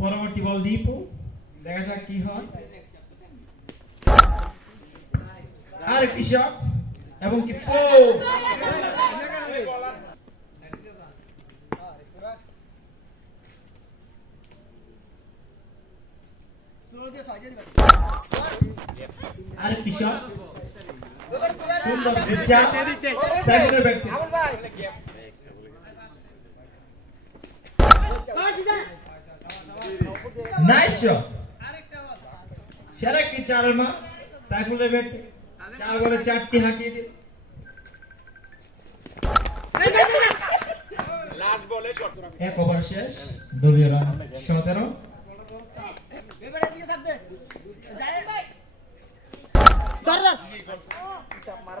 পরবর্তী বল দীপু। দেখা যাক কি হয়। আর শট এবং কি ফোর আর শট সুন্দর দিচ্ছা থেকে ভাই নাইস সেরা একটি চার মা? সাইফুলের ব্যাট চার বলে চারটি হাঁকিয়ে দিল। এক ওভার শেষ, দলীয় রান সতেরো।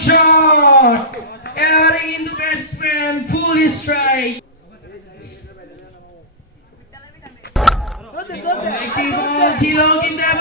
shot. Alley in the batsman, full strike. Mighty ball, T-Log in the